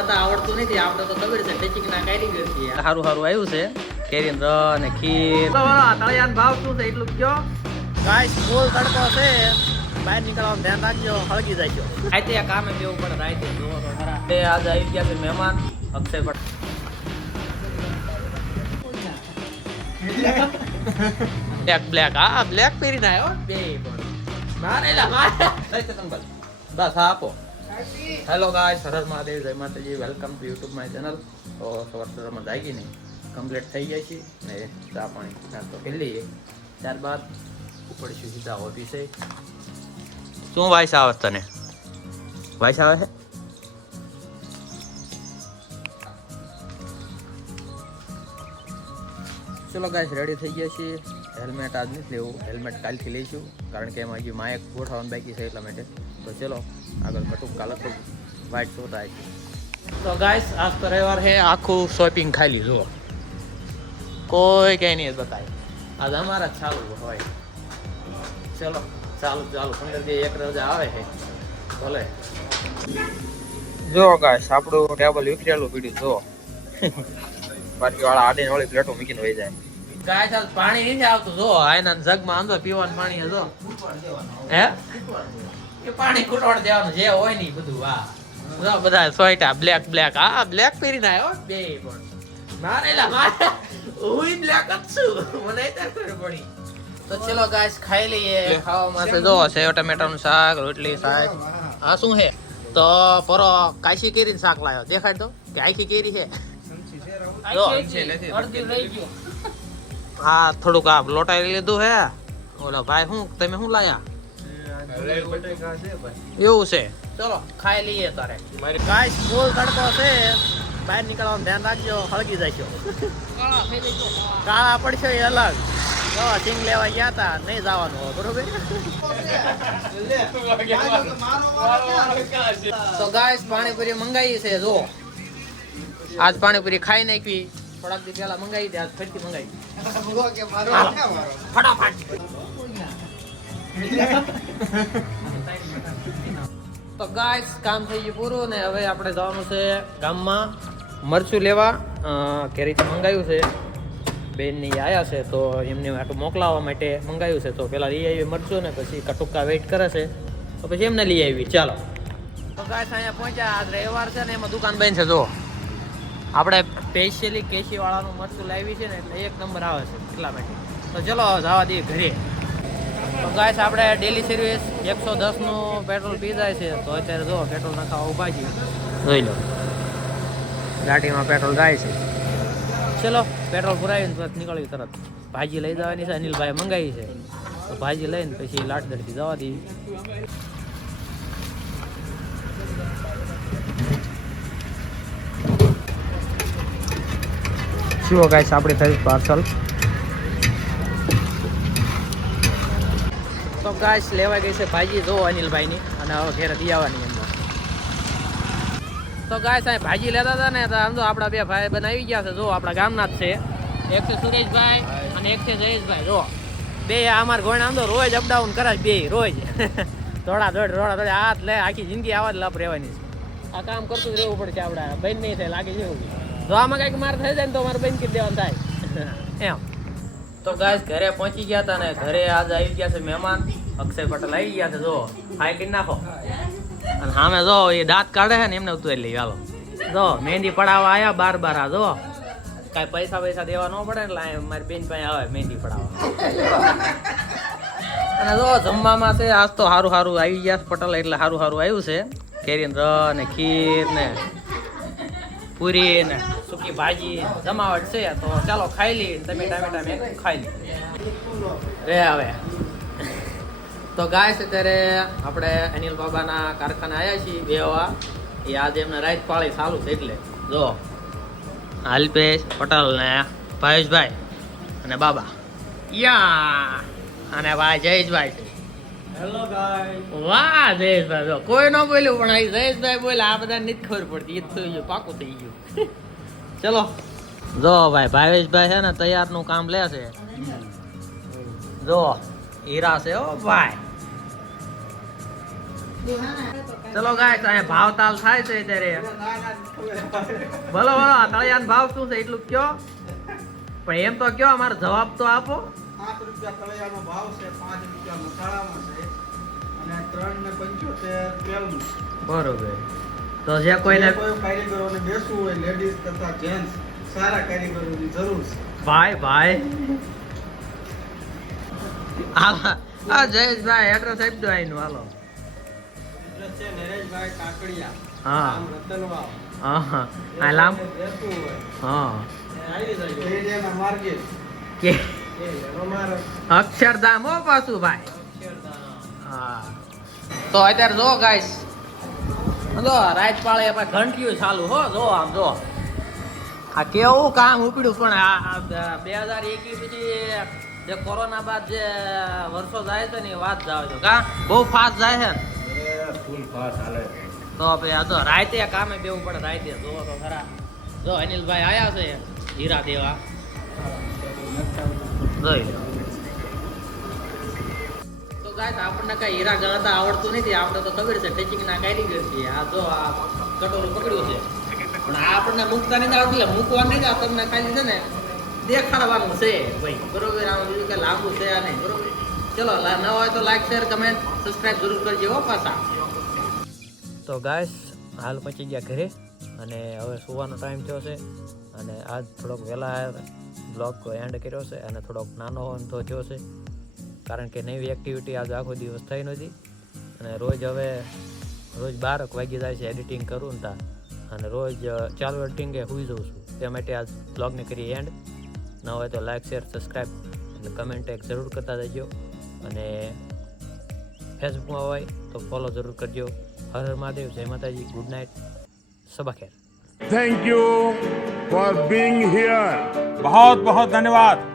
બનાવતા આવડતું નથી. આપણે તો ખબર છે ટેચિંગ ના કારીગર છીએ. સારું સારું આવ્યું છે કેરી રસ અને ખીર. તળિયાનો ભાવ શું છે એટલું કયો. ગાઈસ ફૂલ તડકો છે, બહાર નીકળવાનું ધ્યાન રાખજો, હળગી જજો. રાતે કામે બેવું પડે, રાતે જોવો તો ખરા. આજે આવી ગયા છે મહેમાન અક્ષય પટેલ. બ્લેક હા બ્લેક પહેરીને આવ્યો બે પણ બસ આપો. હેલો ગાઈસ, હર હર મહાદેવ, જય માતાજી, welcome to YouTube my channel. તો સવારમાં જાગી નહીં કમ્પ્લીટ થઈ જાય છે ને ચા પાણી નાસ્તો કરી લઈએ, ત્યારબાદ ઉપડીશું સીધા ઓફિસે. શું વાઇસ આવે તને? વાઇસ આવે છે? ચલો ગાઈસ, રેડી થઈ ગયા છીએ. હેલ્મેટ આજ નથી લેવું, હેલ્મેટ કાલથી લઈશું, કારણ કે એમાં હજી માયક ગોઠવવાનું બાકી છે એટલા માટે. તો ચલો આગળ કટુક કાલે તો વાઇટ શોટ આવે છે. તો ગાઈસ, આજ તો રવિવાર છે, આખું શોપિંગ ખાલી જુઓ, કોઈ કંઈ નહીં બતાય. આજ અમારા ચાલુ હોય. ચલો ચાલુ 15 દી એક રજા આવે છે ભલે. જો ગાઈસ, આપણું ટેબલ વિખરેલું પીડ્યું જો. બાકી વાળા આડીને વાળી પ્લેટો મૂકીને વહી જાય. ગાય સાલ પાણી નથી આવતું જો, આયના જગમાં આંધો પીવાનું પાણી જો. હે એ પાણી કુટવાડ દેવાનું જે હોય ને બધું. વાહ જો બધા સોયટા બ્લેક હા બ્લેક પહેરીને આવ્યો બે પણ મારેલા મારે હું બ્લેક જ છું, મને અત્યારે ખબર પડી. તો ચલો ગાઈસ, ખાઈ લઈએ. ખાવામાં છે જો સેવ ટમેટાનું શાક, રોટલી શાક. આ શું છે? તો પરો કાશી કેરીનું શાક લાવ્યો, દેખાડ દો કે આખી કેરી છે. હા થોડુંક આ લોટાઈ લીધું હે. ઓલા ભાઈ હું તમે શું લાયા? એવું છે. ચલો ખાઈ લઈએ તારે. ગાઈસ ફૂલ તડકો છે, બહાર નીકળવાનું ધ્યાન રાખજો, હળગી જશો. કાળા પડશે એ અલગ. તો સિંગ લેવા ગયા હતા, નહીં જવાનું હોય બરોબર. તો ગાઈસ પાણીપુરી મંગાવી છે જો. આજ પાણીપુરી ખાઈ નાખી, થોડાક દી પહેલા મંગાવી દે, આજ ફરીથી મંગાવી ફટાફટ. તો ગાઈસ કામ થઈ ગયું પૂરું ને હવે આપણે જવાનું છે ગામમાં મરચું લેવા. કેરીથી મંગાવ્યું છે, બેનની આયા છે તો એમને આટલું મોકલાવવા માટે મંગાવ્યું છે. તો પેલા લઈ આવી મરચું ને પછી કટુકા વેઇટ કરે છે તો પછી એમને લઈ આવી. ચાલો તો ગાઈસ અહીંયા પહોંચ્યા. આજ રવિવાર છે ને એમાં દુકાન બંધ છે જો. આપણે સ્પેશિયલી કેશી વાળાનું મરચું લાવી છે ને એટલે એક નંબર આવે છે એટલા માટે. તો ચલો જવા દઈએ ઘરે. તો ગાઈસ આપણે ડેલી સર્વિસ 110 નું પેટ્રોલ પી જાય છે. તો અત્યારે જો પેટ્રોલ નાખવા ઊભા છીએ, જોઈ લો ગાડીમાં પેટ્રોલ જાય છે. ચલો પેટ્રોલ પુરાવીને તરત નીકળ્યું. તરત ભાજી લઈ જવાની છે, અનિલભાઈ મંગાવી છે તો ભાજી લઈને પછી લાટદરથી જવા દઈએ. શું ગાઈસ આપણે થઈ પાર્સલ. તો ગાઈસ લેવા ગઈ છે ભાજી જો અનિલભાઈની, અને હવે ઘેર દી આવવાની એમને. તો ગાઈસ આ ભાજી લેતા હતા ને તો આમ તો આપણા બે ભાઈ બનાવી ગયા છે જો, આપણા ગામના જ છે. એક છે સુરેશભાઈ અને એક છે જયેશભાઈ જો. બે અમારા ગોણ આમ તો રોજ અપડાઉન કરે બે રોજ. થોડા દોડ હાથ લે, આખી જિંદગી આવા જ લાભ રહેવાની છે. આ કામ કરતું જ રહેવું પડશે આપણે, બંધ નહીં થાય લાગે જેવું. જો આમાં કંઈક માર થઈ જાય ને તો મારે બંધ કરી દેવાનું થાય એમ. તો ગાઈસ ઘરે પહોંચી ગયા હતા ને ઘરે આજે આવી ગયા છે મહેમાન અક્ષય પટેલ આવી ગયા છે જો. હાઈ કરી નાખો. અને સામે જો એ દાંત કાઢે છે ને એમને ઉતારી લઈ. હાલો જો મહેંદી પડાવવા આવ્યા બાર આ જો. કાંઈ પૈસા દેવા ન પડે એટલે મારી બેન પાસે આવે મહેંદી પડાવવા. અને જો જમવામાં છે આજ તો સારું આવી ગયા પટેલ એટલે સારું આવ્યું છે. કેરીન રસ ને ખીર ને પૂરી ને સૂકી ભાજી જમાવટ છે. તો ચાલો ખાઈ લઈએ, તમે ટામેટા મેં ખાઈ લે હવે. તો ગાઈસ અત્યારે આપણે અનિલ બાબાના કારખાને આવ્યા છીએ બેવા. એ આજે એમને રાત પાળી ચાલુ છે એટલે જો અલ્પેશ પટેલ ને ભાવેશભાઈ અને બાબા યા અને ભાઈ જયેશભાઈ છે. Hello guys. વાહ જયેશભાઈ જો કોઈ ન બોલ્યું પણ આ જયેશભાઈ બોલ્યા. આ બધા નથી ખબર પડતી, એ થઈ ગયું પાકું થઈ ગયું. ચલો જો ભાઈ ભાવેશભાઈ છે ને તૈયારનું કામ લે છે જો. હીરા છે ઓ ભાઈ. ચલો ગાઈસ અહીંયા ભાવ તાલ થાય છે ત્યારે બોલો બોલો તળિયાનો ભાવ શું છે એટલું કયો પણ એમ તો કયો અમારો જવાબ તો આપો 7 રૂપિયા તળિયાનો ભાવ છે 5 રૂપિયા મસાલામાં છે અને 3.75 તેલનું. બરોબર તો જે કોઈને કોઈ કારીગરોને બેસવું હોય લેડીઝ તથા જેન્ટ્સ સારા કારીગરોની જરૂર છે. ભાઈ આ જયેશભાઈ એડ્રેસ આપી દો આઈનું હાલો. એડ્રેસ છે નરેશભાઈ કાકડિયા, હા ગામ રતનવાવ. હા આ લાંબ બેસવું હોય હા આવી જાય એરિયાના માર્ગે કે અમારો અક્ષરધામ હો પાછું ભાઈ. હા તો અત્યારે જો ગાઈસ જો રાત પાળે આપણે ઘંટિયું ચાલુ હો જો આમ જો આ કેવું કામ ઉપડ્યું પણ આ 2021 પછી જે કોરોના બાદ જે વર્ષો જાય છે ને એ વાત જાવ છો કા બહુ ફાસ્ટ જાય છે ને ફૂલ ફાસ્ટ હાલે. તો ભાઈ આ તો રાતે કામે બેવું પડે રાતે જોવો તો ખરા. જો અનિલભાઈ આયા છે હીરા દેવા જોઈ લો. તો ગાઈસ આપણને કઈ હીરા ગણતા આવડતું નથી, આપણે તો ખબર છે ટેચિંગના કારીગર છીએ. આ જો આ કટોરું પકડ્યું છે પણ આ આપણને મૂકતા નથી આવડતું એટલે મૂકવાનું નથી. આ તમને ખાલી છે ને દેખાડવાનું છે ભાઈ બરોબર. આમાં બીજું કઈ લાંબુ છે આ નહીં બરોબર. ચલો ન હોય તો લાઈક શેર કમેન્ટ સબસ્ક્રાઇબ જરૂર કરજો હો પાછા. તો ગાઈસ હાલ પહોંચી ગયા ઘરે અને હવે સુવાનો ટાઈમ થયો છે અને આજ થોડોક વહેલા બ્લોગ એન્ડ કર્યો છે અને થોડોક નાનો તો થયો છે કારણ કે નવી એક્ટિવિટી આજે આખો દિવસ થઈ નથી અને રોજ 12 વાગી જાય છે એડિટિંગ કરું ને અને રોજ ચાલુ એડિટિંગે સુઈ જાઉં છું. તે માટે આજ બ્લોગને કરી એન્ડ. ન હોય તો લાઈક શેર સબસ્ક્રાઈબ અને કમેન્ટ એક જરૂર કરતા જજો અને ફેસબુકમાં હોય તો ફોલો જરૂર કરજો. હર હર મહાદેવ, જય માતાજી, good night, Saba Kher. Thank you for being here. बहुत बहुत धन्यवाद.